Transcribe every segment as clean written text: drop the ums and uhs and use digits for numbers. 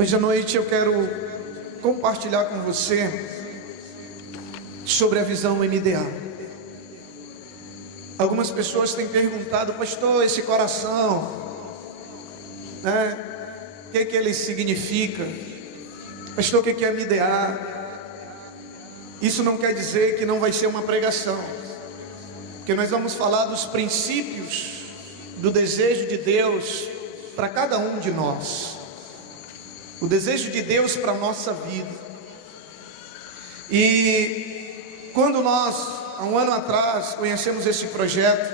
Hoje à noite eu quero compartilhar com você sobre a visão MDA. Algumas pessoas têm perguntado: pastor, esse coração, o que ele significa? Pastor, o que é MDA? Isso não quer dizer que não vai ser uma pregação, porque nós vamos falar dos princípios do desejo de Deus para cada um de nós. O desejo de Deus para a nossa vida. E quando nós, há um ano atrás, conhecemos esse projeto,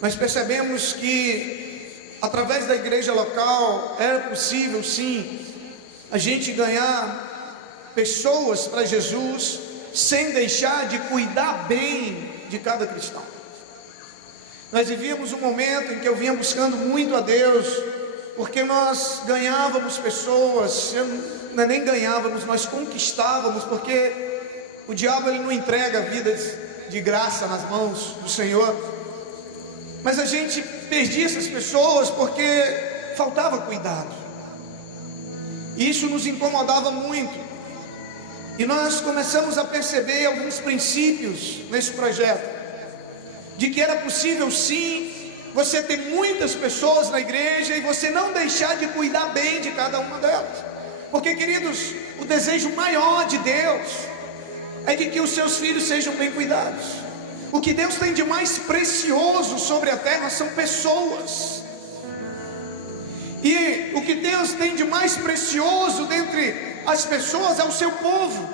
nós percebemos que através da igreja local era possível sim a gente ganhar pessoas para Jesus sem deixar de cuidar bem de cada cristão. Nós vivíamos um momento em que eu vinha buscando muito a Deus, porque nós ganhávamos pessoas, nem ganhávamos, nós conquistávamos, porque o diabo ele não entrega vidas de graça nas mãos do Senhor, mas a gente perdia essas pessoas porque faltava cuidado, e isso nos incomodava muito, e nós começamos a perceber alguns princípios nesse projeto, de que era possível sim você ter muitas pessoas na igreja e você não deixar de cuidar bem de cada uma delas. Porque, queridos, o desejo maior de Deus é de que os seus filhos sejam bem cuidados. O que Deus tem de mais precioso sobre a terra são pessoas. E o que Deus tem de mais precioso dentre as pessoas é o seu povo.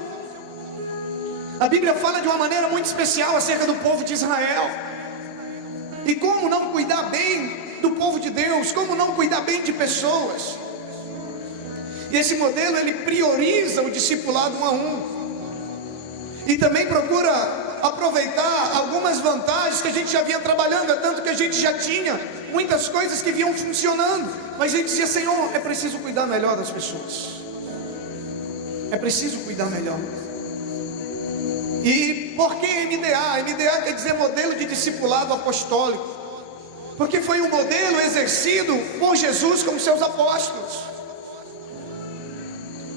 A Bíblia fala de uma maneira muito especial acerca do povo de Israel. E como não cuidar bem do povo de Deus, como não cuidar bem de pessoas. E esse modelo ele prioriza o discipulado um a um. E também procura aproveitar algumas vantagens que a gente já vinha trabalhando, é tanto que a gente já tinha muitas coisas que vinham funcionando, mas a gente dizia: Senhor, é preciso cuidar melhor das pessoas. É preciso cuidar melhor. E por que MDA? MDA quer dizer modelo de discipulado apostólico, porque foi um modelo exercido por Jesus com seus apóstolos.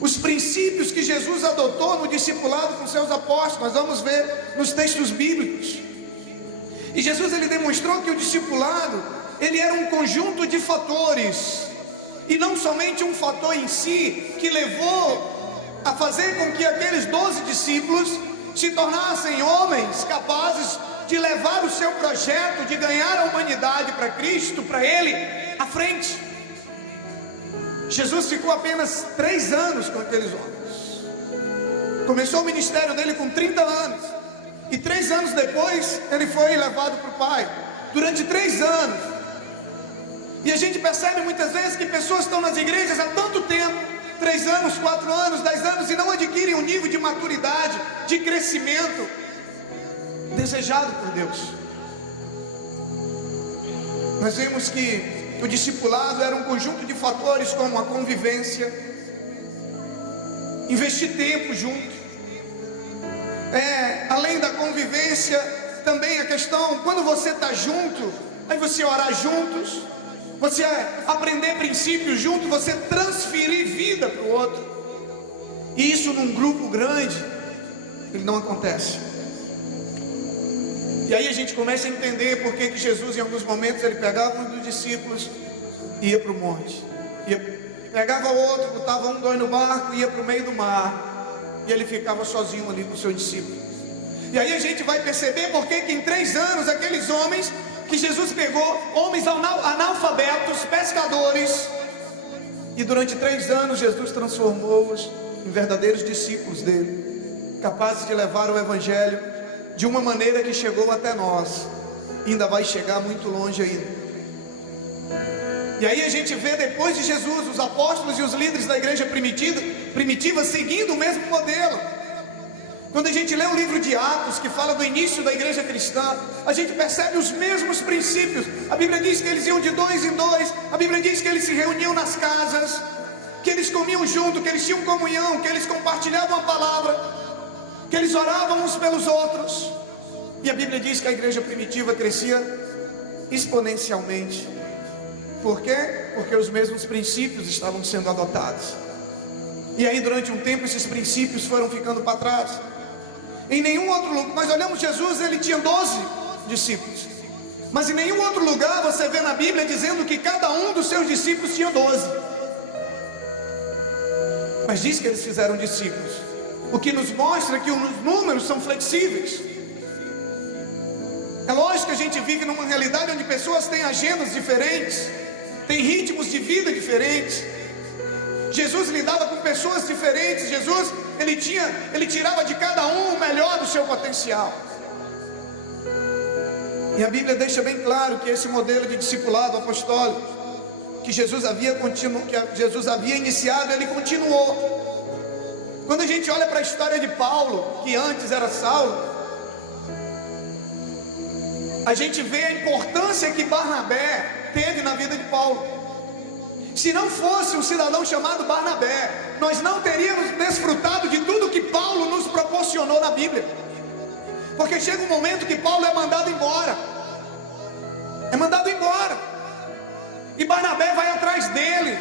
Os princípios que Jesus adotou no discipulado com seus apóstolos, nós vamos ver nos textos bíblicos. E Jesus ele demonstrou que o discipulado ele era um conjunto de fatores, e não somente um fator em si, que levou a fazer com que aqueles 12 discípulos se tornassem homens capazes de levar o seu projeto de ganhar a humanidade para Cristo, para Ele, à frente. Jesus ficou apenas 3 anos com aqueles homens. Começou o ministério dele com 30 anos. E 3 anos depois, ele foi levado para o Pai. Durante 3 anos. E a gente percebe muitas vezes que pessoas estão nas igrejas há tanto tempo, 3 anos, 4 anos, 10 anos, e não adquirem um nível de maturidade, de crescimento desejado por Deus. Nós vemos que o discipulado era um conjunto de fatores como a convivência, investir tempo junto, além da convivência, também a questão, quando você está junto, aí você orar juntos, você aprender princípios junto, você transferir vida para o outro. E isso num grupo grande, ele não acontece. E aí a gente começa a entender por que Jesus, em alguns momentos, ele pegava um dos discípulos e ia para o monte. Pegava outro, botava 1, 2 no barco, ia para o meio do mar. E ele ficava sozinho ali com o seu discípulo. E aí a gente vai perceber por que em 3 anos, aqueles homens que Jesus pegou, homens analfabetos, pescadores, e durante 3 anos Jesus transformou-os em verdadeiros discípulos dele, capazes de levar o evangelho de uma maneira que chegou até nós, e ainda vai chegar muito longe ainda. E aí a gente vê depois de Jesus, os apóstolos e os líderes da igreja primitiva seguindo o mesmo modelo. Quando a gente lê o livro de Atos, que fala do início da igreja cristã, a gente percebe os mesmos princípios. A Bíblia diz que eles iam de 2 em 2, a Bíblia diz que eles se reuniam nas casas, que eles comiam junto, que eles tinham comunhão, que eles compartilhavam a palavra, que eles oravam uns pelos outros. E a Bíblia diz que a igreja primitiva crescia exponencialmente. Por quê? Porque os mesmos princípios estavam sendo adotados. E aí durante um tempo esses princípios foram ficando para trás. Em nenhum outro lugar, nós olhamos Jesus, ele tinha 12 discípulos. Mas em nenhum outro lugar você vê na Bíblia dizendo que cada um dos seus discípulos tinha 12. Mas diz que eles fizeram discípulos, o que nos mostra que os números são flexíveis. É lógico que a gente vive numa realidade onde pessoas têm agendas diferentes, têm ritmos de vida diferentes. Jesus lidava com pessoas diferentes. Jesus, ele tirava de cada um o melhor do seu potencial. E a Bíblia deixa bem claro que esse modelo de discipulado apostólico que Jesus havia iniciado, ele continuou. Quando a gente olha para a história de Paulo, que antes era Saulo, a gente vê a importância que Barnabé teve na vida de Paulo. Se não fosse um cidadão chamado Barnabé, nós não teríamos desfrutado de tudo que Paulo nos proporcionou na Bíblia. Porque chega um momento que Paulo é mandado embora. É mandado embora. E Barnabé vai atrás dele,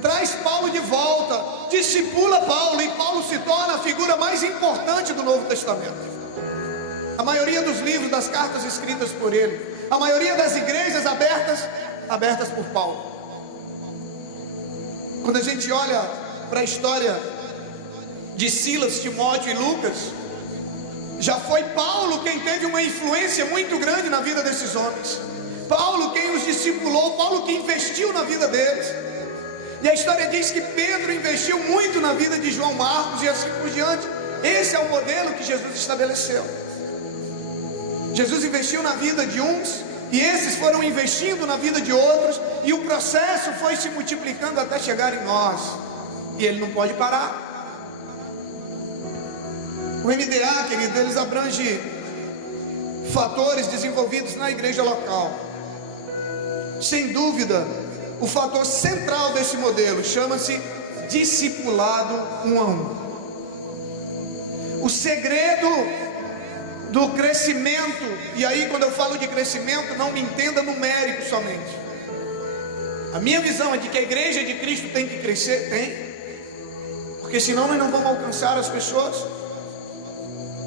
traz Paulo de volta, discipula Paulo, e Paulo se torna a figura mais importante do Novo Testamento. A maioria dos livros, das cartas escritas por ele, a maioria das igrejas abertas por Paulo. Quando a gente olha para a história de Silas, Timóteo e Lucas, já foi Paulo quem teve uma influência muito grande na vida desses homens. Paulo quem os discipulou, Paulo que investiu na vida deles. E a história diz que Pedro investiu muito na vida de João Marcos e assim por diante. Esse é o modelo que Jesus estabeleceu. Jesus investiu na vida de uns, e esses foram investindo na vida de outros, e o processo foi se multiplicando até chegar em nós. E ele não pode parar. O MDA, querido, eles abrangem fatores desenvolvidos na igreja local. Sem dúvida, o fator central desse modelo chama-se discipulado 1 a 1. O segredo do crescimento, e aí quando eu falo de crescimento, não me entenda numérico somente. A minha visão é de que a igreja de Cristo tem que crescer, porque senão nós não vamos alcançar as pessoas.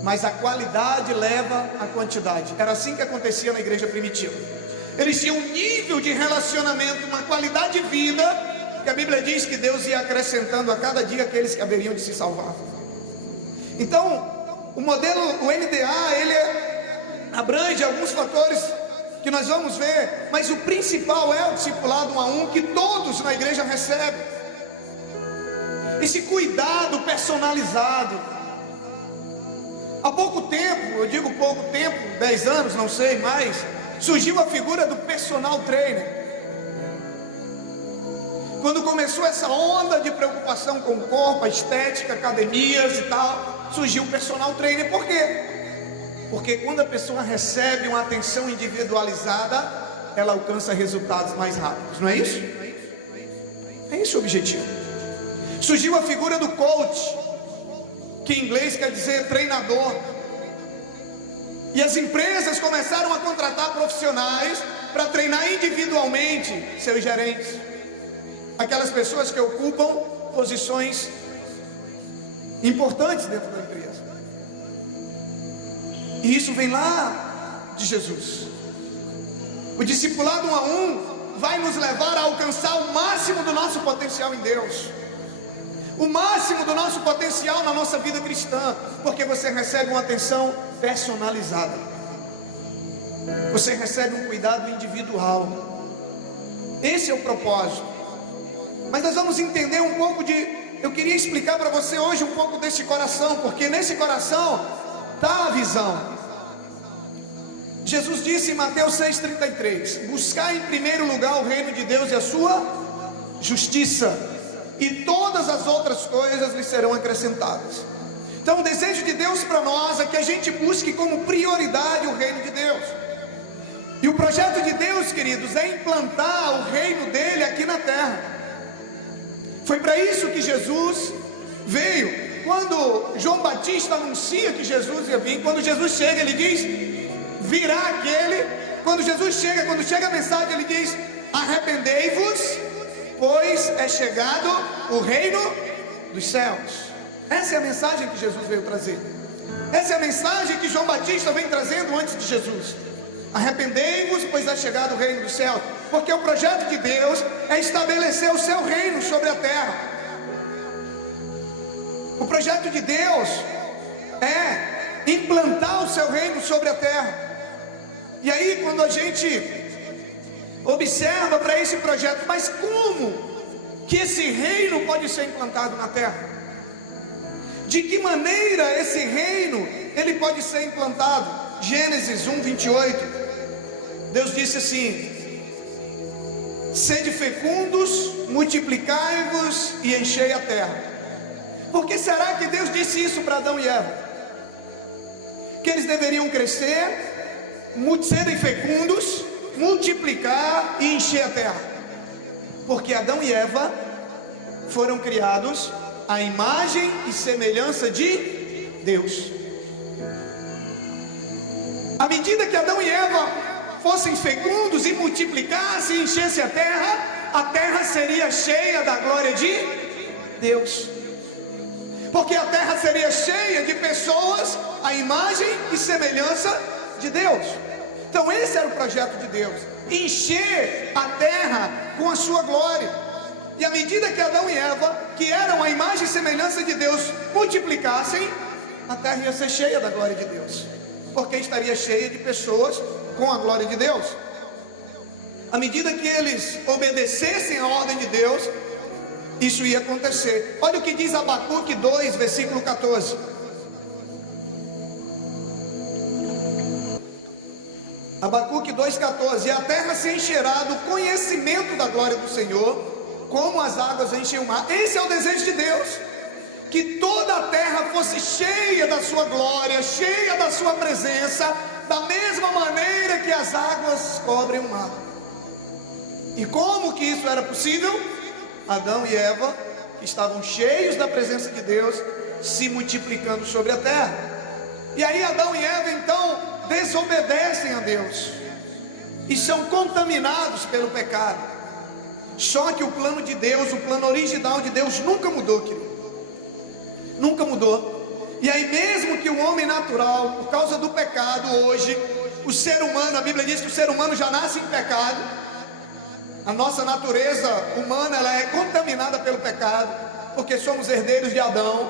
Mas a qualidade leva a quantidade. Era assim que acontecia na igreja primitiva. Eles tinham um nível de relacionamento, uma qualidade de vida, que a Bíblia diz que Deus ia acrescentando a cada dia aqueles que haveriam de se salvar. Então, o modelo, o MDA, ele abrange alguns fatores que nós vamos ver, mas o principal é o discipulado 1 a 1, que todos na igreja recebem. Esse cuidado personalizado. Há pouco tempo, eu digo pouco tempo, 10 anos, não sei mais, surgiu a figura do personal trainer. Quando começou essa onda de preocupação com o corpo, a estética, academias e tal, surgiu o personal trainer. Por quê? Porque quando a pessoa recebe uma atenção individualizada, ela alcança resultados mais rápidos, não é isso? É esse o objetivo. Surgiu a figura do coach, que em inglês quer dizer treinador. E as empresas começaram a contratar profissionais para treinar individualmente seus gerentes, aquelas pessoas que ocupam posições importantes dentro da empresa. E isso vem lá de Jesus. O discipulado 1 a 1 vai nos levar a alcançar o máximo do nosso potencial em Deus, o máximo do nosso potencial na nossa vida cristã, porque você recebe uma atenção personalizada, você recebe um cuidado individual. Esse é o propósito. Mas nós vamos entender um pouco eu queria explicar para você hoje um pouco desse coração, porque nesse coração está a visão. Jesus disse em Mateus 6,33: buscar em primeiro lugar o reino de Deus e a sua justiça, e todas as outras coisas lhe serão acrescentadas. Então o desejo de Deus para nós é que a gente busque como prioridade o reino de Deus. E o projeto de Deus, queridos, é implantar o reino dele aqui na terra. Foi para isso que Jesus veio. Quando João Batista anuncia que Jesus ia vir, quando Jesus chega, ele diz: virá aquele. Quando Jesus chega, quando chega a mensagem, ele diz: arrependei-vos, pois é chegado o reino dos céus. Essa é a mensagem que Jesus veio trazer. Essa é a mensagem que João Batista vem trazendo antes de Jesus. Arrependei-vos, pois é chegado o reino dos céus. Porque o projeto de Deus é estabelecer o seu reino sobre a terra. O projeto de Deus é implantar o seu reino sobre a terra. E aí, quando a gente observa para esse projeto, mas como que esse reino pode ser implantado na terra? De que maneira esse reino ele pode ser implantado? Gênesis 1:28. Deus disse assim: sede fecundos, multiplicai-vos e enchei a terra. Por que será que Deus disse isso para Adão e Eva? Que eles deveriam crescer, serem fecundos, multiplicar e encher a terra. Porque Adão e Eva foram criados à imagem e semelhança de Deus. À medida que Adão e Eva fossem fecundos e multiplicassem e enchessem a terra seria cheia da glória de Deus. Porque a terra seria cheia de pessoas à imagem e semelhança de Deus. Então esse era o projeto de Deus: encher a terra com a sua glória. E à medida que Adão e Eva, que eram a imagem e semelhança de Deus, multiplicassem, a terra ia ser cheia da glória de Deus, porque estaria cheia de pessoas com a glória de Deus. À medida que eles obedecessem a ordem de Deus, isso ia acontecer. Olha o que diz Abacuque 2, versículo 14. Abacuque 2,14: e a terra se encherá do conhecimento da glória do Senhor, como as águas enchem o mar. Esse é o desejo de Deus, que toda a terra fosse cheia da sua glória, cheia da sua presença, da mesma maneira que as águas cobrem o mar. E como que isso era possível? Adão e Eva, que estavam cheios da presença de Deus, se multiplicando sobre a terra. E aí Adão e Eva então desobedecem a Deus e são contaminados pelo pecado. Só que o plano de Deus, o plano original de Deus nunca mudou, querido. Nunca mudou. E aí mesmo que o homem natural, por causa do pecado hoje, o ser humano, a Bíblia diz que o ser humano já nasce em pecado. A nossa natureza humana, ela é contaminada pelo pecado, porque somos herdeiros de Adão.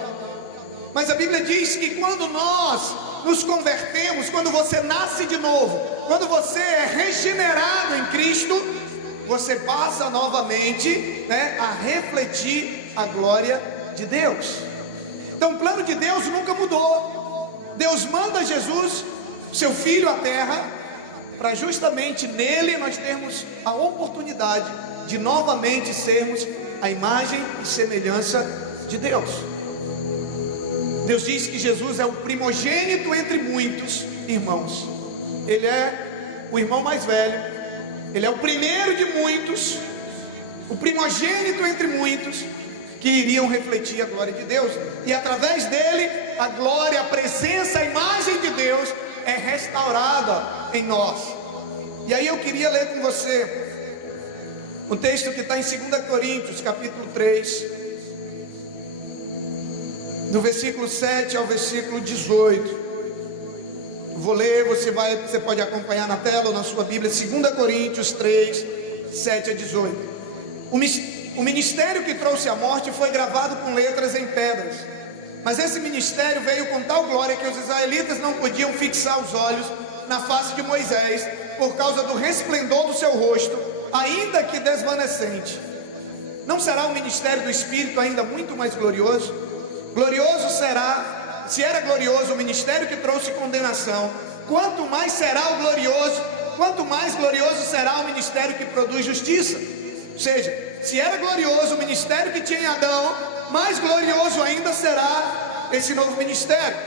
Mas a Bíblia diz que quando nós nos convertemos, quando você nasce de novo, quando você é regenerado em Cristo, você passa novamente, a refletir a glória de Deus. Então o plano de Deus nunca mudou. Deus manda Jesus, seu Filho, à terra, para justamente nele nós termos a oportunidade de novamente sermos a imagem e semelhança de Deus. Deus diz que Jesus é o primogênito entre muitos irmãos. Ele é o irmão mais velho, ele é o primeiro de muitos, o primogênito entre muitos, que iriam refletir a glória de Deus. E através dele, a glória, a presença, a imagem de Deus é restaurada em nós. E aí eu queria ler com você um texto que está em 2 Coríntios, capítulo 3, do versículo 7 ao versículo 18. Vou ler, você pode acompanhar na tela ou na sua Bíblia. 2 Coríntios 3, 7 a 18. O ministério que trouxe a morte foi gravado com letras em pedras, mas esse ministério veio com tal glória que os israelitas não podiam fixar os olhos na face de Moisés, por causa do resplendor do seu rosto, ainda que desvanecente. Não será o ministério do Espírito ainda muito mais glorioso? Glorioso será, se era glorioso o ministério que trouxe condenação, quanto mais glorioso será o ministério que produz justiça. Ou seja, se era glorioso o ministério que tinha em Adão, mais glorioso ainda será esse novo ministério.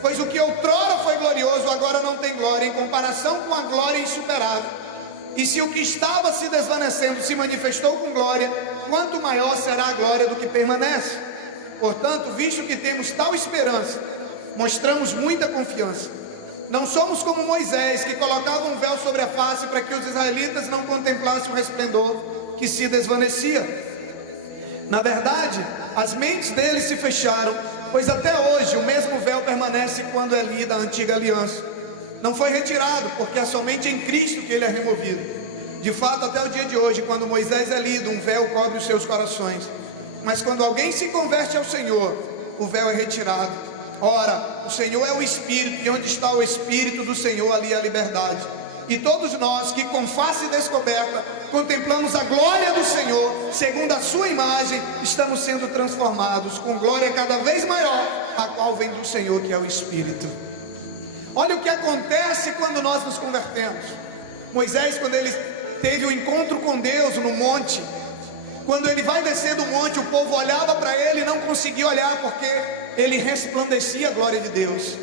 Pois o que outrora foi glorioso, agora não tem glória, em comparação com a glória insuperável. E se o que estava se desvanecendo se manifestou com glória, quanto maior será a glória do que permanece. Portanto, visto que temos tal esperança, mostramos muita confiança. Não somos como Moisés, que colocava um véu sobre a face para que os israelitas não contemplassem o resplendor que se desvanecia. Na verdade, as mentes deles se fecharam, pois até hoje o mesmo véu permanece quando é lida a antiga aliança. Não foi retirado, porque é somente em Cristo que ele é removido. De fato, até o dia de hoje, quando Moisés é lido, um véu cobre os seus corações. Mas quando alguém se converte ao Senhor, o véu é retirado. Ora, o Senhor é o Espírito, e onde está o Espírito do Senhor, ali é a liberdade. E todos nós que com face descoberta contemplamos a glória do Senhor, segundo a sua imagem, estamos sendo transformados com glória cada vez maior, a qual vem do Senhor, que é o Espírito. Olha o que acontece quando nós nos convertemos. Moisés, quando ele teve o encontro com Deus no monte, quando ele vai descer do monte, o povo olhava para ele e não conseguia olhar, porque ele resplandecia a glória de Deus,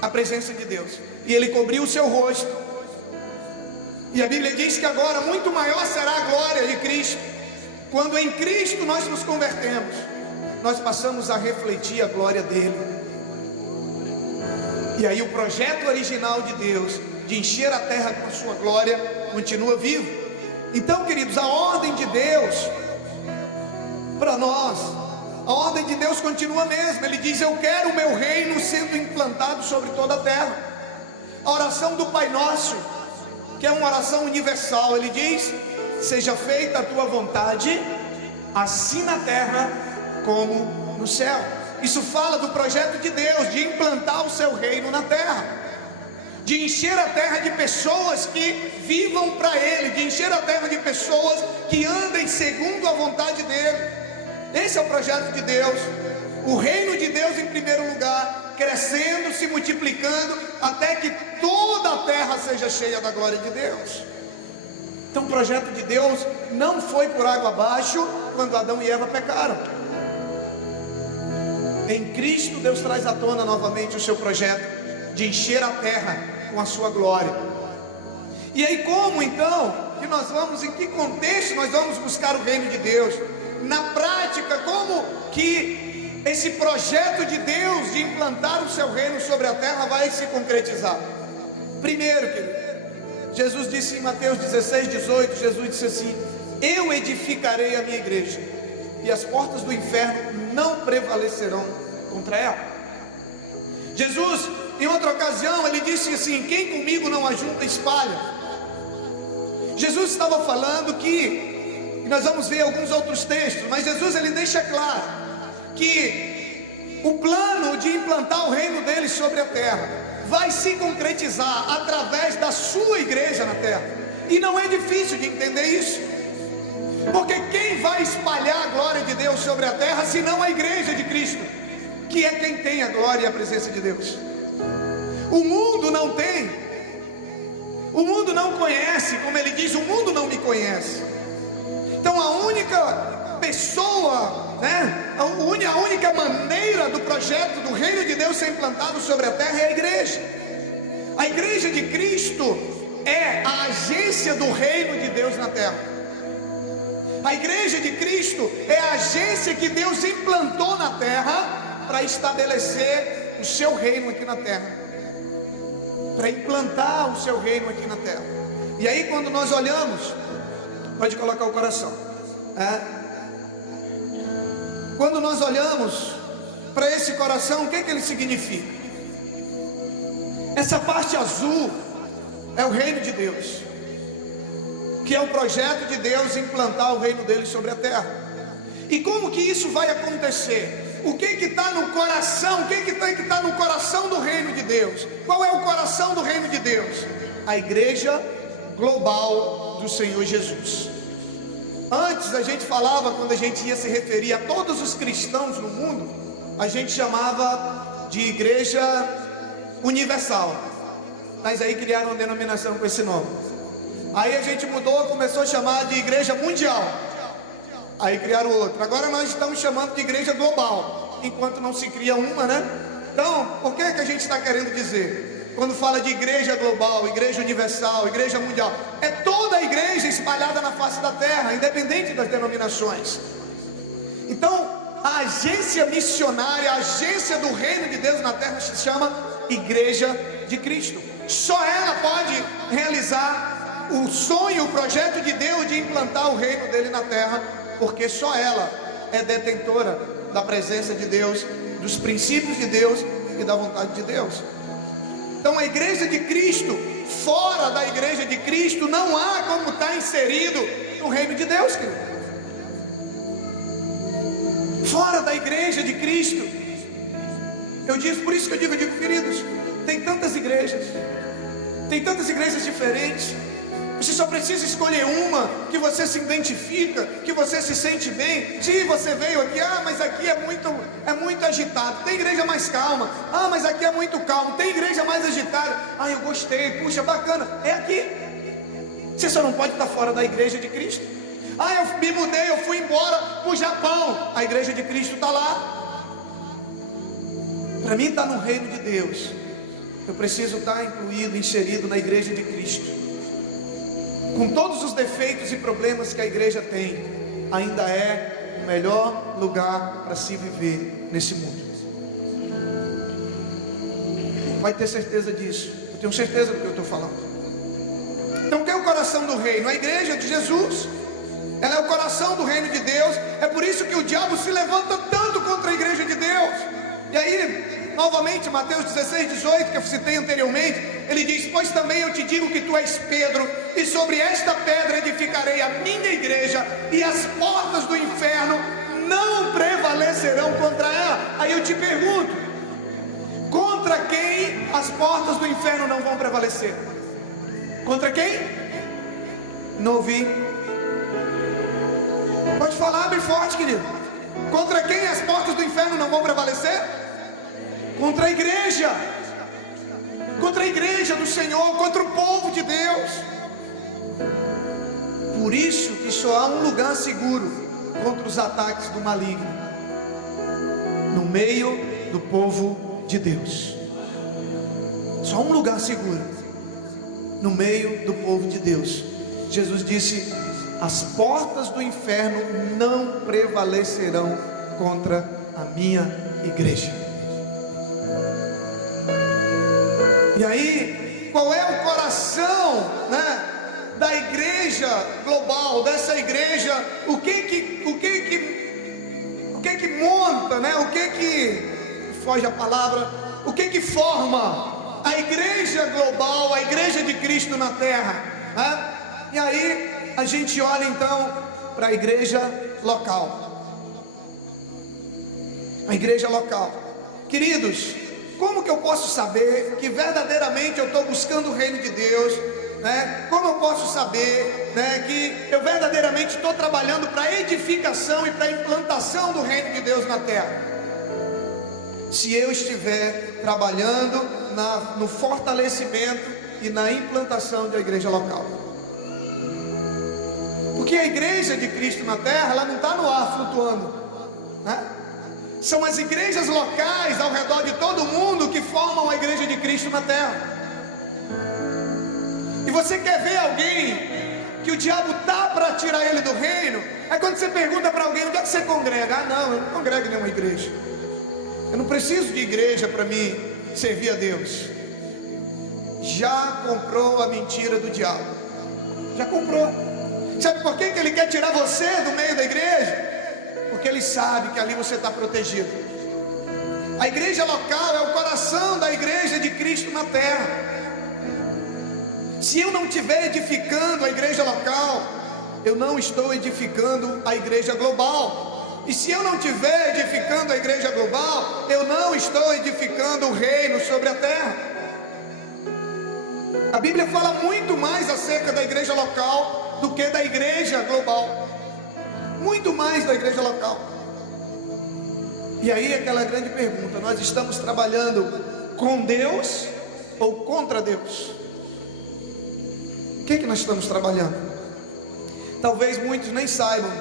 a presença de Deus, e ele cobriu o seu rosto. E a Bíblia diz que agora muito maior será a glória de Cristo. Quando em Cristo nós nos convertemos, nós passamos a refletir a glória dele. E aí o projeto original de Deus, de encher a terra com a sua glória, continua vivo. Então, queridos, a ordem de Deus para nós, a ordem de Deus continua a mesma. Ele diz: eu quero o meu reino sendo implantado sobre toda a terra. A oração do Pai Nosso, que é uma oração universal, ele diz: seja feita a tua vontade, assim na terra como no céu. Isso fala do projeto de Deus, de implantar o seu reino na terra, de encher a terra de pessoas que vivam para ele, de encher a terra de pessoas que andem segundo a vontade dele. Esse é o projeto de Deus. O reino de Deus em primeiro lugar, crescendo, se multiplicando, até que toda a terra seja cheia da glória de Deus. Então o projeto de Deus não foi por água abaixo quando Adão e Eva pecaram. Em Cristo Deus traz à tona novamente o seu projeto de encher a terra com a sua glória. E aí como então que nós vamos, em que contexto nós vamos buscar o reino de Deus? Na prática, como que esse projeto de Deus de implantar o seu reino sobre a terra vai se concretizar? Primeiro, querido, Jesus disse em Mateus 16:18, Jesus disse assim: eu edificarei a minha igreja, e as portas do inferno não prevalecerão contra ela. Jesus, em outra ocasião, ele disse assim: quem comigo não ajunta, espalha. Jesus estava falando que, e nós vamos ver alguns outros textos, mas Jesus ele deixa claro que o plano de implantar o reino dele sobre a terra vai se concretizar através da sua igreja na terra. E não é difícil de entender isso, porque quem vai espalhar a glória de Deus sobre a terra senão a igreja de Cristo, que é quem tem a glória e a presença de Deus. O mundo não tem, o mundo não conhece, como ele diz: o mundo não me conhece. Então a única pessoa, a única maneira do projeto do reino de Deus ser implantado sobre a terra é a igreja. A igreja de Cristo é a agência do reino de Deus na terra. A igreja de Cristo é a agência que Deus implantou na terra para estabelecer o seu reino aqui na terra, para implantar o seu reino aqui na terra. E aí quando nós olhamos, pode colocar o coração, quando nós olhamos para esse coração, o que ele significa? Essa parte azul é o reino de Deus, que é o projeto de Deus implantar o reino dele sobre a terra. E como que isso vai acontecer? O que está no coração? O que está no coração do reino de Deus? Qual é o coração do reino de Deus? A igreja global do Senhor Jesus. Antes a gente falava, quando a gente ia se referir a todos os cristãos no mundo, a gente chamava de igreja universal, mas aí criaram uma denominação com esse nome. Aí a gente mudou, começou a chamar de igreja mundial, aí criaram outra. Agora nós estamos chamando de igreja global, enquanto não se cria uma, Então, o que a gente está querendo dizer? Quando fala de igreja global, igreja universal, igreja mundial, é toda a igreja espalhada na face da terra, independente das denominações. Então, a agência missionária, a agência do reino de Deus na terra se chama Igreja de Cristo. só ela pode realizar o sonho, o projeto de Deus de implantar o reino dele na terra, porque só ela é detentora da presença de Deus, dos princípios de Deus e da vontade de Deus. Então a igreja de Cristo, fora da igreja de Cristo, não há como estar inserido no reino de Deus, querido. Fora da igreja de Cristo, por isso que eu digo, queridos, tem tantas igrejas diferentes. Você só precisa escolher uma que você se identifica, que você se sente bem. Se você veio aqui, mas aqui é muito agitado. Tem igreja mais calma. Mas aqui é muito calmo. Tem igreja mais agitada. Eu gostei, puxa, bacana. É aqui. Você só não pode estar fora da igreja de Cristo. Eu me mudei, eu fui embora para o Japão. A igreja de Cristo está lá. Para mim estar no reino de Deus, eu preciso estar incluído, inserido na igreja de Cristo. Com todos os defeitos e problemas que a igreja tem, ainda é o melhor lugar para se viver nesse mundo. Vai ter certeza disso. Eu tenho certeza do que eu estou falando. Então, quem é o coração do reino? A igreja de Jesus. Ela é o coração do reino de Deus. É por isso que o diabo se levanta tanto contra a igreja de Deus. E aí, novamente, Mateus 16, 18, que eu citei anteriormente, ele diz: pois também eu te digo que tu és Pedro, e sobre esta pedra edificarei a minha igreja, e as portas do inferno não prevalecerão contra ela. Aí eu te pergunto, contra quem as portas do inferno não vão prevalecer? Contra quem? Não ouvi. Pode falar bem forte, querido. Contra quem as portas do inferno não vão prevalecer? Contra a igreja. Contra a igreja do Senhor, contra o povo de Deus. Por isso que só há um lugar seguro contra os ataques do maligno: no meio do povo de Deus. Só um lugar seguro no meio do povo de Deus. Jesus disse: as portas do inferno não prevalecerão contra a minha igreja. E aí, qual é o coração, da igreja global, dessa igreja? O que que monta, o que foge a palavra? O que forma a igreja global, a igreja de Cristo na terra? E aí a gente olha então para a igreja local. A igreja local, queridos, como que eu posso saber que verdadeiramente eu estou buscando o reino de Deus? Como eu posso saber, que eu verdadeiramente estou trabalhando para a edificação e para a implantação do reino de Deus na terra? Se eu estiver trabalhando no fortalecimento e na implantação da igreja local. Porque a igreja de Cristo na terra, ela não está no ar flutuando, São as igrejas locais ao redor de todo mundo que formam a igreja de Cristo na terra. E você quer ver alguém que o diabo está para tirar ele do reino? É quando você pergunta para alguém: onde é que você congrega? Não, eu não congrego em nenhuma igreja. Eu não preciso de igreja para me servir a Deus. Já comprou a mentira do diabo. Já comprou. Sabe por que ele quer tirar você do meio da igreja? Porque ele sabe que ali você está protegido. A igreja local é o coração da igreja de Cristo na terra. Se eu não estiver edificando a igreja local, eu não estou edificando a igreja global. E se eu não estiver edificando a igreja global, eu não estou edificando o reino sobre a terra. A Bíblia fala muito mais acerca da igreja local do que da igreja global. Muito mais da igreja local. E aí aquela grande pergunta: nós estamos trabalhando com Deus ou contra Deus? O que nós estamos trabalhando? Talvez muitos nem saibam,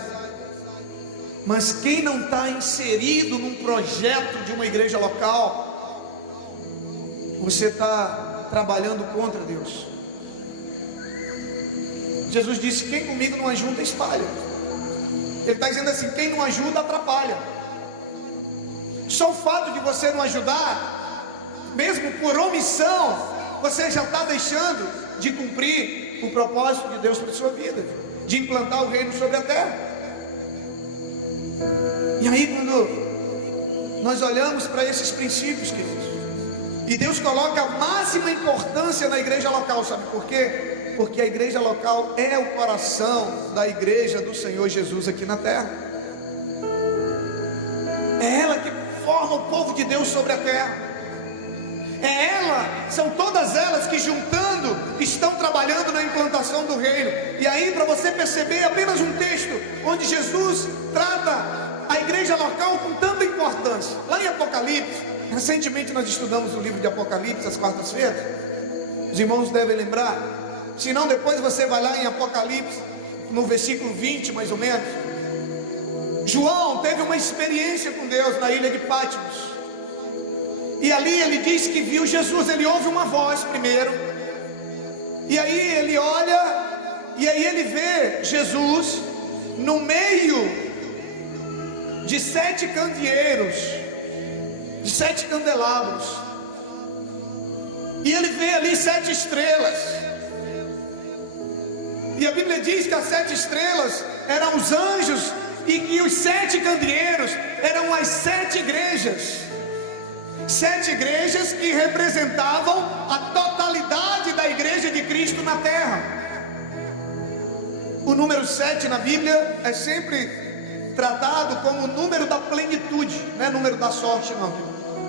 mas quem não está inserido num projeto de uma igreja local, você está trabalhando contra Deus. Jesus disse: quem comigo não ajunta, espalha. Ele está dizendo assim: quem não ajuda, atrapalha. Só o fato de você não ajudar, mesmo por omissão, você já está deixando de cumprir o propósito de Deus para a sua vida, de implantar o reino sobre a terra. E aí, quando nós olhamos para esses princípios, queridos, e Deus coloca a máxima importância na igreja local, sabe por quê? Porque a igreja local é o coração da igreja do Senhor Jesus aqui na terra. É ela que forma o povo de Deus sobre a terra. É ela, são todas elas que juntando estão trabalhando na implantação do reino. E aí, para você perceber, apenas um texto onde Jesus trata a igreja local com tanta importância. Lá em Apocalipse, recentemente nós estudamos o livro de Apocalipse às quartas-feiras. Os irmãos devem lembrar. Se não, depois você vai lá em Apocalipse, no versículo 20 mais ou menos. João teve uma experiência com Deus na ilha de Patmos. E ali ele diz que viu Jesus. Ele ouve uma voz primeiro, e aí ele olha, e aí ele vê Jesus no meio de 7 candeeiros, de 7 candelabros. E ele vê ali 7 estrelas. E a Bíblia diz que as 7 estrelas eram os anjos, e que os 7 candeeiros eram as 7 igrejas. 7 igrejas que representavam a totalidade da igreja de Cristo na terra. O número 7 na Bíblia é sempre tratado como o número da plenitude. Não é número da sorte, não.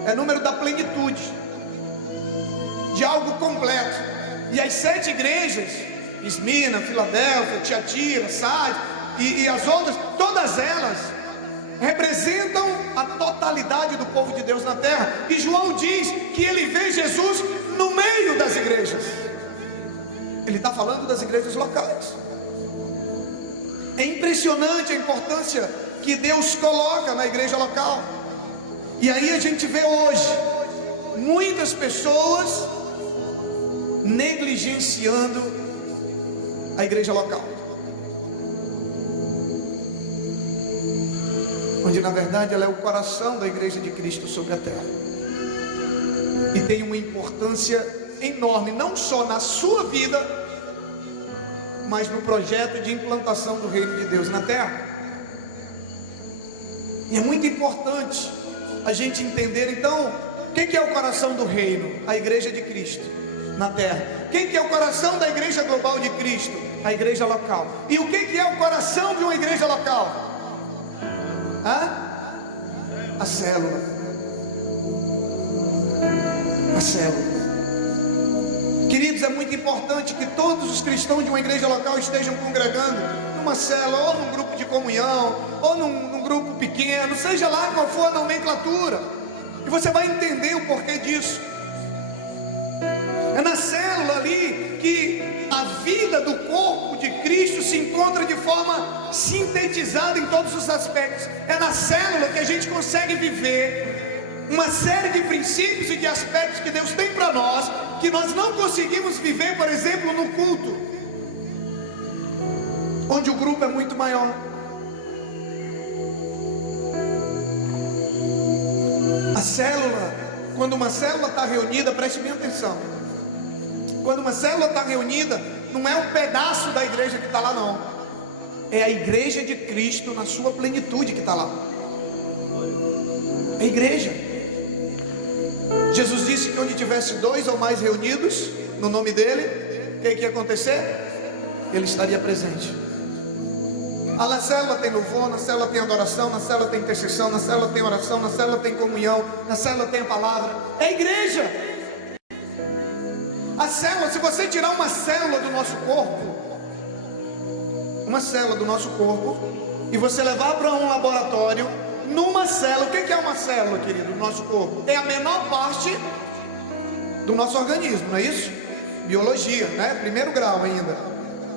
É número da plenitude, de algo completo. E as 7 igrejas, Esmirna, Filadélfia, Tiatira, Sardes e as outras, todas elas representam a totalidade do povo de Deus na terra. E João diz que ele vê Jesus no meio das igrejas. Ele está falando das igrejas locais. É impressionante a importância que Deus coloca na igreja local. E aí a gente vê hoje muitas pessoas negligenciando a igreja local, onde na verdade ela é o coração da igreja de Cristo sobre a terra, e tem uma importância enorme, não só na sua vida, mas no projeto de implantação do reino de Deus na terra. E é muito importante a gente entender então, quem que é o coração do reino? A igreja de Cristo na terra. Quem que é o coração da igreja global de Cristo? A igreja local. E o que que é o coração de uma igreja local? A célula. A célula. Queridos, é muito importante que todos os cristãos de uma igreja local estejam congregando numa célula, ou num grupo de comunhão, ou num grupo pequeno, seja lá qual for a nomenclatura. E você vai entender o porquê disso. É na célula ali que a vida do corpo de Cristo se encontra de forma sintetizada em todos os aspectos. É na célula que a gente consegue viver uma série de princípios e de aspectos que Deus tem para nós, que nós não conseguimos viver, por exemplo, no culto, onde o grupo é muito maior. A célula, quando uma célula está reunida, preste bem atenção. Quando uma célula está reunida, não é um pedaço da igreja que está lá, não. É a igreja de Cristo na sua plenitude que está lá. É a igreja. Jesus disse que onde tivesse 2 ou mais reunidos no nome dele, o que ia acontecer? Ele estaria presente. Na célula tem louvor, na célula tem adoração, na célula tem intercessão, na célula tem oração, na célula tem comunhão, na célula tem a palavra. É a igreja. A célula, se você tirar uma célula do nosso corpo, e você levar para um laboratório, numa célula, o que é uma célula, querido, do nosso corpo? É a menor parte do nosso organismo, não é isso? Biologia, né? Primeiro grau ainda.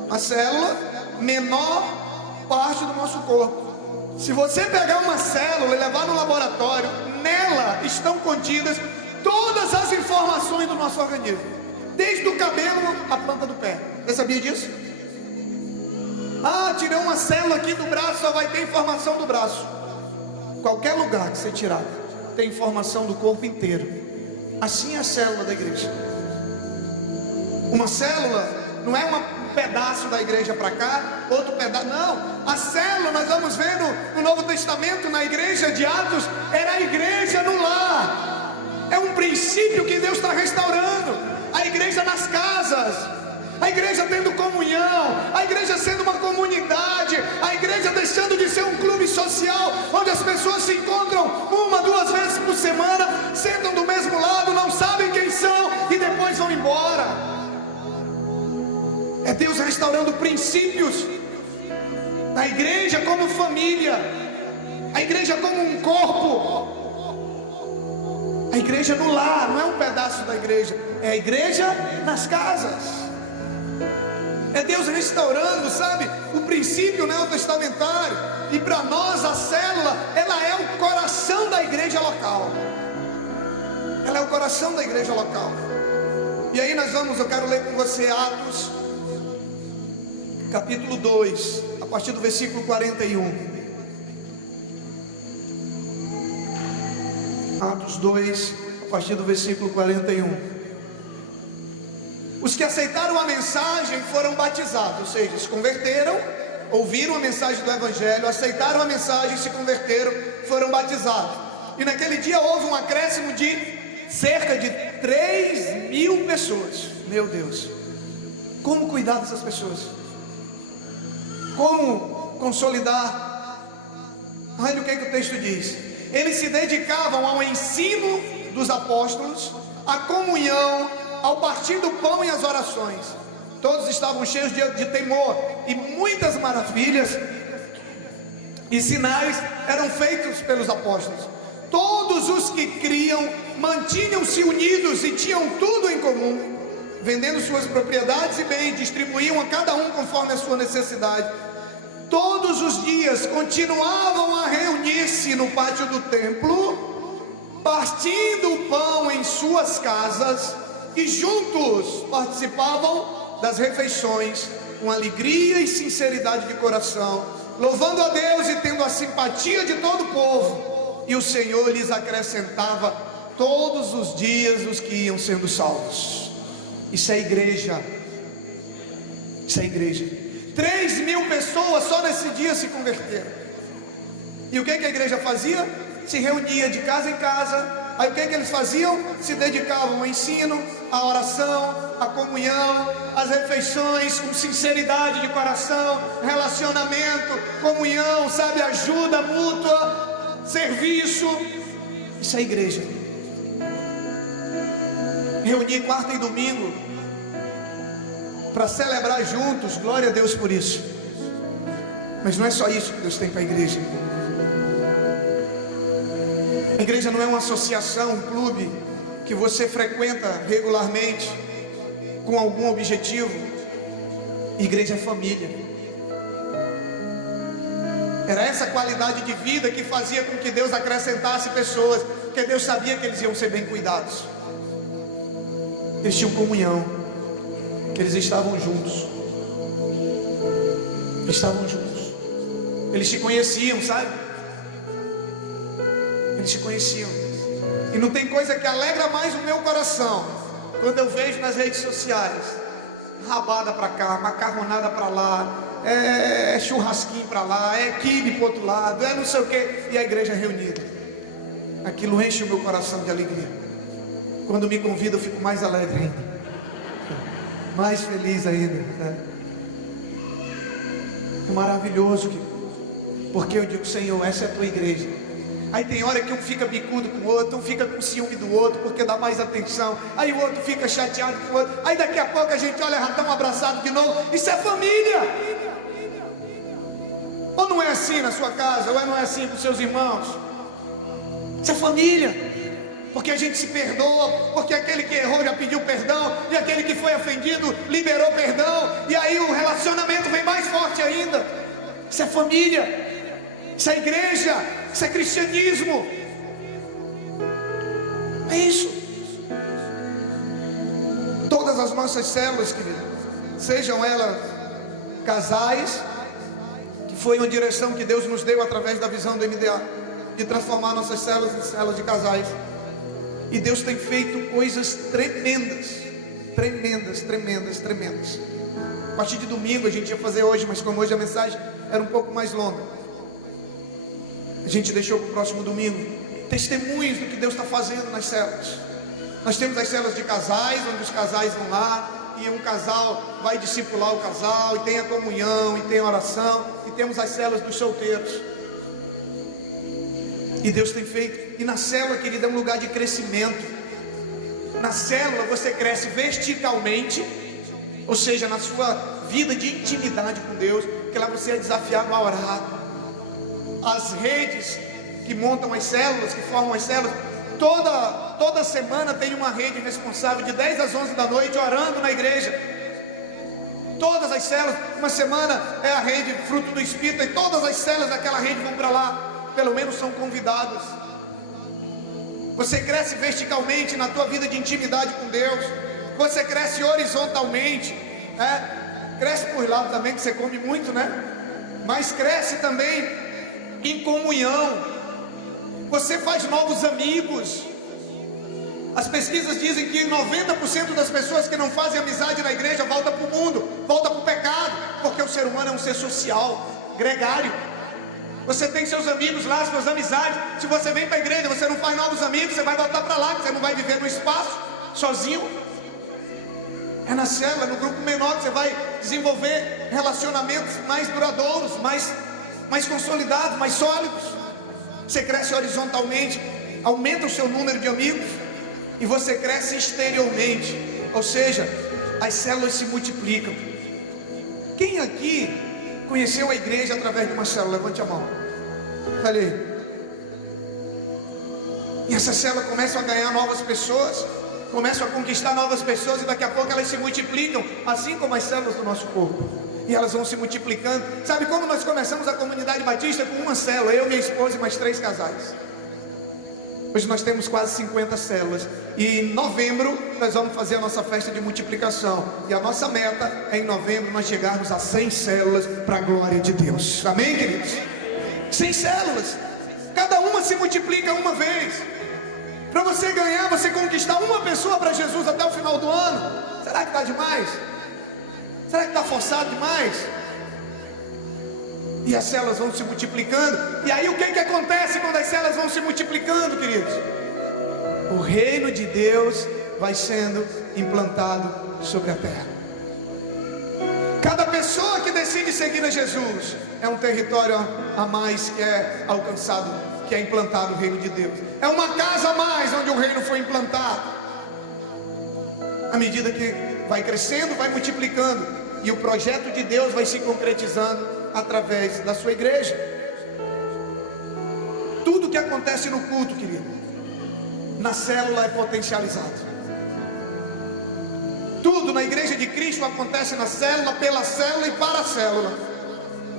A célula, menor parte do nosso corpo. Se você pegar uma célula e levar no laboratório, nela estão contidas todas as informações do nosso organismo, desde o cabelo à planta do pé. Você sabia disso? Tirei uma célula aqui do braço, só vai ter informação do braço. Qualquer lugar que você tirar, tem informação do corpo inteiro. Assim é a célula da igreja. Uma célula não é um pedaço da igreja para cá, outro pedaço, não. A célula, nós vamos ver no Novo Testamento, na igreja de Atos, era a igreja no lar. É um princípio que Deus está restaurando. A igreja nas casas, a igreja tendo comunhão, a igreja sendo uma comunidade, a igreja deixando de ser um clube social, onde as pessoas se encontram uma, duas vezes por semana, sentam do mesmo lado, não sabem quem são e depois vão embora. É Deus restaurando princípios da igreja como família, a igreja como um corpo, a igreja no lar, não é um pedaço da igreja, é a igreja nas casas. É Deus restaurando, sabe, o princípio neotestamentário. E para nós a célula, ela é o coração da igreja local. Ela é o coração da igreja local. E aí eu quero ler com você Atos capítulo 2, a partir do versículo 41. Atos 2, a partir do versículo 41. Os que aceitaram a mensagem foram batizados, ou seja, se converteram, ouviram a mensagem do Evangelho, aceitaram a mensagem, se converteram, foram batizados. E naquele dia houve um acréscimo de cerca de 3.000 pessoas. Meu Deus, como cuidar dessas pessoas? Como consolidar? Olha o que o texto diz. Eles se dedicavam ao ensino dos apóstolos, à comunhão, ao partir do pão e às orações. Todos estavam cheios de temor, e muitas maravilhas e sinais eram feitos pelos apóstolos. Todos os que criam mantinham-se unidos e tinham tudo em comum, vendendo suas propriedades e bens, distribuíam a cada um conforme a sua necessidade. Todos os dias continuavam a reunir-se no pátio do templo, partindo o pão em suas casas, e juntos participavam das refeições com alegria e sinceridade de coração, louvando a Deus e tendo a simpatia de todo o povo. E o Senhor lhes acrescentava todos os dias os que iam sendo salvos. Isso é igreja. Isso é igreja. 3.000 pessoas só nesse dia se converteram. E o que a igreja fazia? Se reunia de casa em casa. Aí o que eles faziam? Se dedicavam ao ensino, à oração, à comunhão, às refeições, com sinceridade de coração, relacionamento, comunhão, sabe, ajuda mútua, serviço. Isso é igreja. Reunir quarta e domingo para celebrar juntos, glória a Deus por isso. Mas não é só isso que Deus tem para a igreja. A igreja não é uma associação, um clube que você frequenta regularmente com algum objetivo. Igreja é família. Era essa qualidade de vida que fazia com que Deus acrescentasse pessoas, porque Deus sabia que eles iam ser bem cuidados. Eles tinham comunhão, que eles estavam juntos. Eles estavam juntos. Eles se conheciam, sabe? Eles se conheciam. E não tem coisa que alegra mais o meu coração quando eu vejo nas redes sociais rabada para cá, macarronada para lá, churrasquinho para lá, quibe para o outro lado, não sei o que, e a igreja reunida. Aquilo enche o meu coração de alegria. Quando me convida eu fico mais alegre ainda, mais feliz ainda, né? É maravilhoso, porque eu digo, Senhor, essa é a tua igreja. Aí tem hora que um fica bicudo com o outro, um fica com ciúme do outro porque dá mais atenção, aí o outro fica chateado com o outro, aí daqui a pouco a gente olha, já estão abraçados de novo. Isso é família. Ou não é assim na sua casa, ou não é assim com os seus irmãos? Isso é família. Porque a gente se perdoa, porque aquele que errou já pediu perdão, e aquele que foi ofendido liberou perdão, e aí o relacionamento vem mais forte ainda. Isso é família. Isso é igreja, isso é cristianismo. É isso. Todas as nossas células, querido, sejam elas casais, que foi uma direção que Deus nos deu através da visão do MDA, de transformar nossas células em células de casais. E Deus tem feito coisas tremendas tremendas. A partir de domingo a gente ia fazer hoje, mas como hoje a mensagem era um pouco mais longa, a gente deixou para o próximo domingo. Testemunhos do que Deus está fazendo nas células. Nós temos as células de casais, onde os casais vão lá e um casal vai discipular o casal, e tem a comunhão, e tem a oração. E temos as células dos solteiros. E Deus tem feito. E na célula, querida, é um lugar de crescimento. Na célula você cresce verticalmente, ou seja, na sua vida de intimidade com Deus, porque lá você é desafiado a orar. As redes que montam as células, que formam as células, toda semana tem uma rede responsável de 10 às 11 da noite orando na igreja. Todas as células, uma semana é a rede Fruto do Espírito, e todas as células daquela rede vão para lá, pelo menos são convidadas. Você cresce verticalmente na tua vida de intimidade com Deus. Você cresce horizontalmente, cresce por lado também, que você come muito, né? Mas cresce também em comunhão. Você faz novos amigos. As pesquisas dizem que 90% das pessoas que não fazem amizade na igreja volta para o mundo, volta para o pecado, porque o ser humano é um ser social, gregário. Você tem seus amigos lá, suas amizades. Se você vem para a igreja, você não faz novos amigos, você vai voltar para lá, você não vai viver no espaço, sozinho. É na célula, no grupo menor, que você vai desenvolver relacionamentos mais duradouros, mais consolidados, mais sólidos. Você cresce horizontalmente, aumenta o seu número de amigos, e você cresce exteriormente, ou seja, as células se multiplicam. Quem aqui conheceu a igreja através de uma célula? Levante a mão. Falei. E essa célula começa a ganhar novas pessoas, começam a conquistar novas pessoas, e daqui a pouco elas se multiplicam, assim como as células do nosso corpo. E elas vão se multiplicando. Sabe como nós começamos a comunidade batista? Com uma célula, eu, minha esposa e mais 3 casais. Hoje nós temos quase 50 células. E em novembro nós vamos fazer a nossa festa de multiplicação. E a nossa meta é em novembro nós chegarmos a 100 células para a glória de Deus. Amém, queridos? 100 células. Cada uma se multiplica uma vez. Para você ganhar, você conquistar uma pessoa para Jesus até o final do ano. Será que está demais? Será que está forçado demais? E as células vão se multiplicando. E aí o que acontece quando as células vão se multiplicando, queridos? O reino de Deus vai sendo implantado sobre a terra. Cada pessoa que decide seguir a Jesus é um território a mais que é alcançado, que é implantado o reino de Deus. É uma casa a mais onde o reino foi implantado. À medida que vai crescendo, vai multiplicando, e o projeto de Deus vai se concretizando através da sua igreja. Tudo que acontece no culto, querido, na célula é potencializado. Tudo na igreja de Cristo acontece na célula, pela célula e para a célula.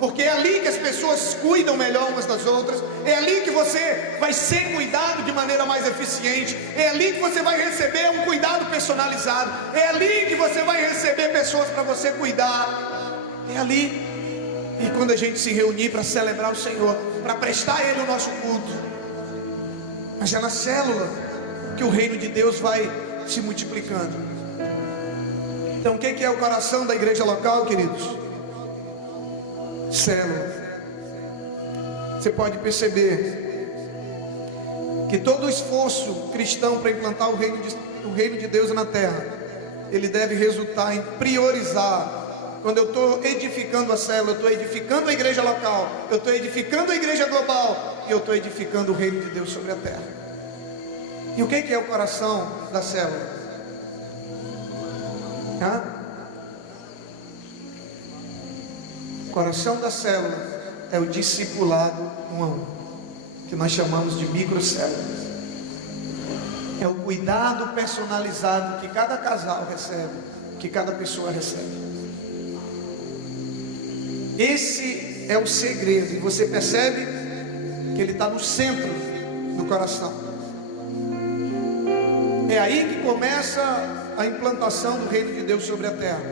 Porque é ali que as pessoas cuidam melhor umas das outras. É ali que você vai ser cuidado de maneira mais eficiente. É ali que você vai receber um cuidado personalizado. É ali que você vai receber pessoas para você cuidar. É ali. E quando a gente se reunir para celebrar o Senhor, para prestar a Ele o nosso culto, mas é na célula que o reino de Deus vai se multiplicando. Então o que é o coração da igreja local, queridos? Célula. Você pode perceber que todo esforço cristão para implantar o reino de Deus na terra, ele deve resultar em priorizar. Quando eu estou edificando a célula, eu estou edificando a igreja local, eu estou edificando a igreja global, e eu estou edificando o reino de Deus sobre a terra. E o que é o coração da célula? O coração da célula é o discipulado um a um, que nós chamamos de microcélulas. É o cuidado personalizado que cada casal recebe, que cada pessoa recebe. Esse é o segredo, e você percebe que ele está no centro do coração. É aí que começa a implantação do reino de Deus sobre a terra.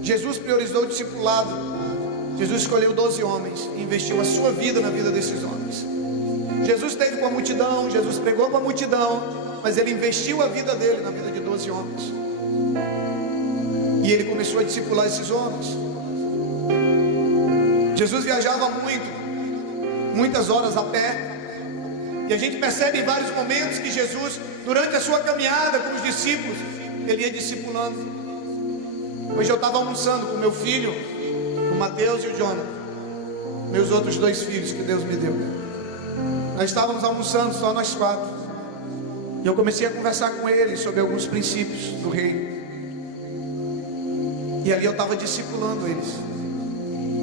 Jesus priorizou o discipulado. Jesus escolheu 12 homens e investiu a sua vida na vida desses homens. Jesus esteve com a multidão, Jesus pregou com a multidão, mas ele investiu a vida dele na vida de 12 homens. E ele começou a discipular esses homens. Jesus viajava muitas horas a pé. E a gente percebe em vários momentos que Jesus, durante a sua caminhada com os discípulos, ele ia discipulando. Hoje eu estava almoçando com meu filho, o Mateus e o Jonathan, meus outros 2 filhos que Deus me deu. Nós estávamos almoçando só nós 4. E eu comecei a conversar com eles sobre alguns princípios do reino. E ali eu estava discipulando eles,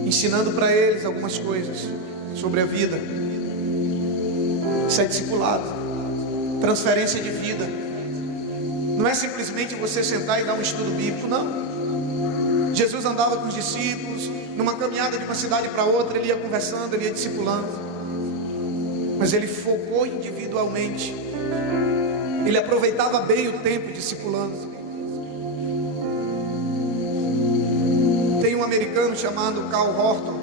ensinando para eles algumas coisas sobre a vida. Isso é discipulado, transferência de vida. Não é simplesmente você sentar e dar um estudo bíblico, não. Jesus andava com os discípulos, numa caminhada de uma cidade para outra, ele ia conversando, ele ia discipulando. Mas ele focou individualmente. Ele aproveitava bem o tempo discipulando. Tem um americano chamado Carl Horton,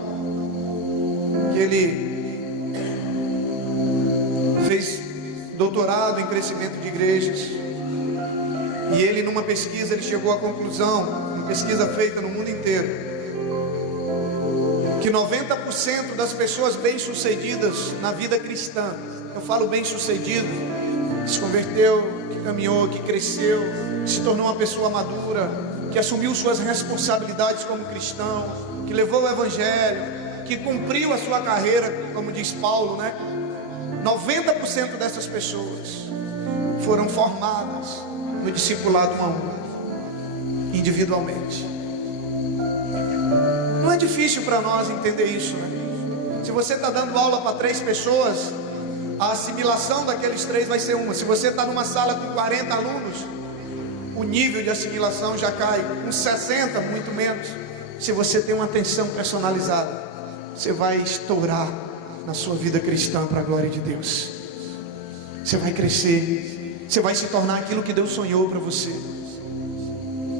que ele fez doutorado em crescimento de igrejas. E ele, numa pesquisa, ele chegou à conclusão, uma pesquisa feita no mundo inteiro, que 90% das pessoas bem-sucedidas na vida cristã, eu falo bem-sucedido, que se converteu, que caminhou, que cresceu, que se tornou uma pessoa madura, que assumiu suas responsabilidades como cristão, que levou o evangelho, que cumpriu a sua carreira, como diz Paulo, né? 90% dessas pessoas foram formadas no discipulado 1 a 1, individualmente. Não é difícil para nós entender isso, né? Se você está dando aula para 3 pessoas, a assimilação daqueles 3 vai ser uma. Se você está numa sala com 40 alunos, o nível de assimilação já cai. Com 60, muito menos. Se você tem uma atenção personalizada, você vai estourar na sua vida cristã para a glória de Deus. Você vai crescer, você vai se tornar aquilo que Deus sonhou para você.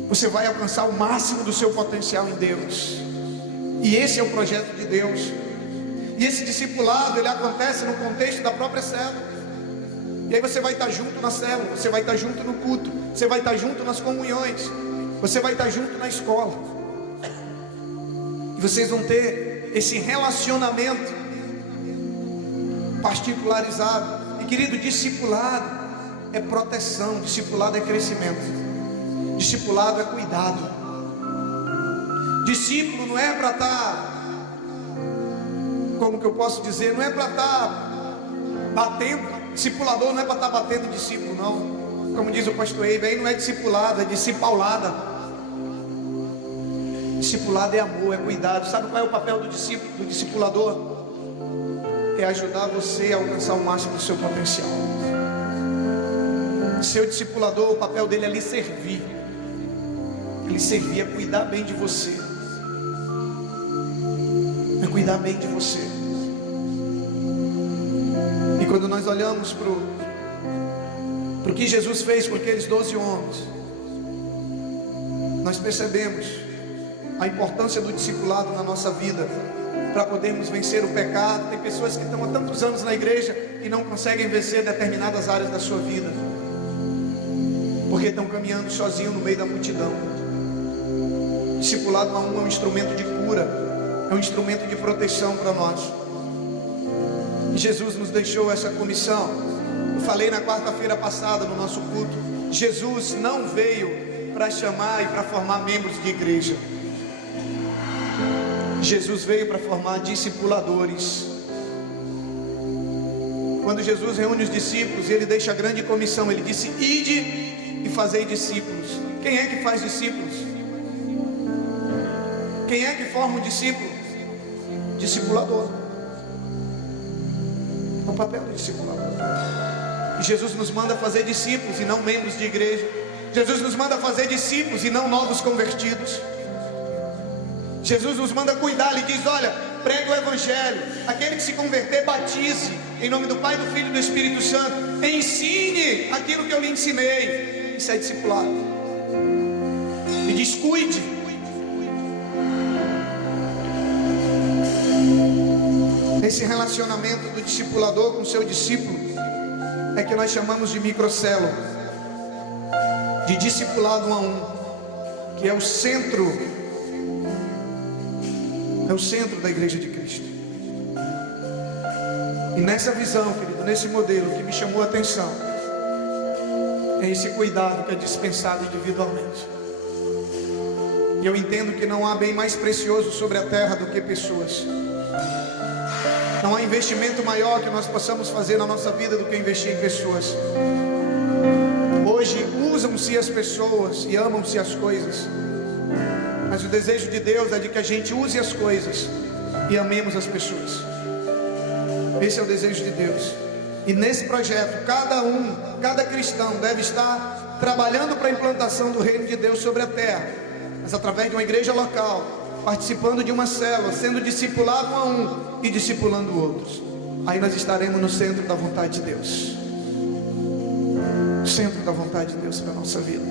Você vai alcançar o máximo do seu potencial em Deus. E esse é o projeto de Deus. E esse discipulado, ele acontece no contexto da própria célula. E aí você vai estar junto na célula, você vai estar junto no culto, você vai estar junto nas comunhões, você vai estar junto na escola. E vocês vão ter esse relacionamento particularizado. E querido, discipulado é proteção, discipulado é crescimento, discipulado é cuidado. Discípulo não é para estar, como que eu posso dizer, não é para estar batendo. Discipulador não é para estar batendo discípulo, não. Como diz o pastor Eibe, aí não é discipulado, é discipaulada. Discipulado é amor, é cuidado. Sabe qual é o papel do discípulo, do discipulador? É ajudar você a alcançar o máximo do seu potencial. Seu discipulador, o papel dele é lhe servir. Ele servir é cuidar bem de você. É cuidar bem de você. E quando nós olhamos para o que Jesus fez com aqueles 12 homens, nós percebemos a importância do discipulado na nossa vida, para podermos vencer o pecado. Tem pessoas que estão há tantos anos na igreja e não conseguem vencer determinadas áreas da sua vida, porque estão caminhando sozinho no meio da multidão. Discipulado 1 a 1 é um instrumento de cura, é um instrumento de proteção para nós. E Jesus nos deixou essa comissão. Eu falei na quarta-feira passada no nosso culto, Jesus não veio para chamar e para formar membros de igreja. Jesus veio para formar discipuladores. Quando Jesus reúne os discípulos, ele deixa a grande comissão. Ele disse: ide e fazei discípulos. Quem é que faz discípulos? Quem é que forma um discípulo? Discipulador. É o papel do discipulador. E Jesus nos manda fazer discípulos e não membros de igreja. Jesus nos manda fazer discípulos e não novos convertidos. Jesus nos manda cuidar. Ele diz: olha, pregue o evangelho. Aquele que se converter, batize em nome do Pai, do Filho e do Espírito Santo. Ensine aquilo que eu lhe ensinei. Isso é discipulado. E diz: cuide. Esse relacionamento do discipulador com o seu discípulo é que nós chamamos de microcélula, de discipulado 1 a 1. que é o centro da igreja de Cristo. E nessa visão, querido, nesse modelo, que me chamou a atenção é esse cuidado que é dispensado individualmente. E eu entendo que não há bem mais precioso sobre a terra do que pessoas. Não há investimento maior que nós possamos fazer na nossa vida do que investir em pessoas. Hoje usam-se as pessoas e amam-se as coisas, mas o desejo de Deus é de que a gente use as coisas e amemos as pessoas. Esse é o desejo de Deus. E nesse projeto, cada cristão deve estar trabalhando para a implantação do reino de Deus sobre a terra, mas através de uma igreja local, participando de uma célula, sendo discipulado a um e discipulando outros. Aí nós estaremos no centro da vontade de Deus. Centro da vontade de Deus para a nossa vida.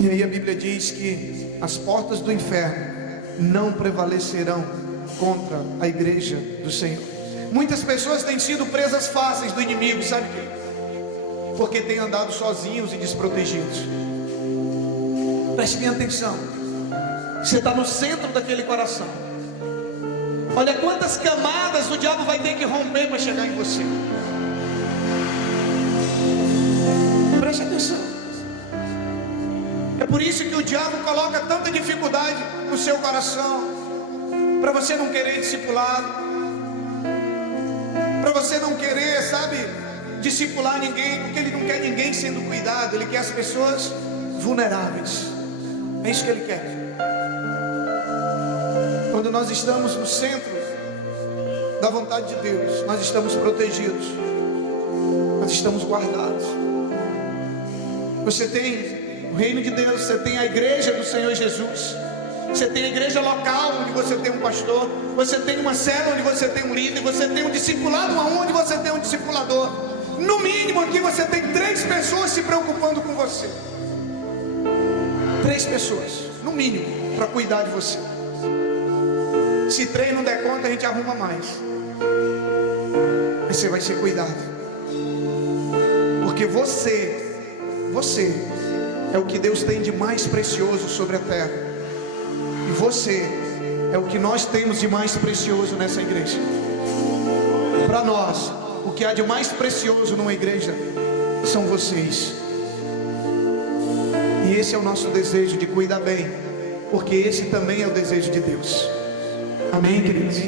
E aí a Bíblia diz que as portas do inferno não prevalecerão contra a igreja do Senhor. Muitas pessoas têm sido presas fáceis do inimigo, sabe por quê? Porque têm andado sozinhos e desprotegidos. Preste bem atenção. Você está no centro daquele coração. Olha quantas camadas o diabo vai ter que romper para chegar em você. Preste atenção. É por isso que o diabo coloca tanta dificuldade no seu coração, para você não querer discipulado, para você não querer, discipular ninguém, porque ele não quer ninguém sendo cuidado, ele quer as pessoas vulneráveis. É isso que ele quer. Quando nós estamos no centro da vontade de Deus, nós estamos protegidos, nós estamos guardados. Você tem o reino de Deus, você tem a igreja do Senhor Jesus, você tem a igreja local onde você tem um pastor, você tem uma célula onde você tem um líder, você tem um discipulado onde você tem um discipulador. No mínimo aqui você tem 3 pessoas se preocupando com você. 3 pessoas, no mínimo, para cuidar de você. Se 3 não der conta, a gente arruma mais. Você vai ser cuidado. Porque você é o que Deus tem de mais precioso sobre a terra. E você é o que nós temos de mais precioso nessa igreja. Para nós, o que há de mais precioso numa igreja são vocês. E esse é o nosso desejo de cuidar bem, porque esse também é o desejo de Deus. Amém, queridos?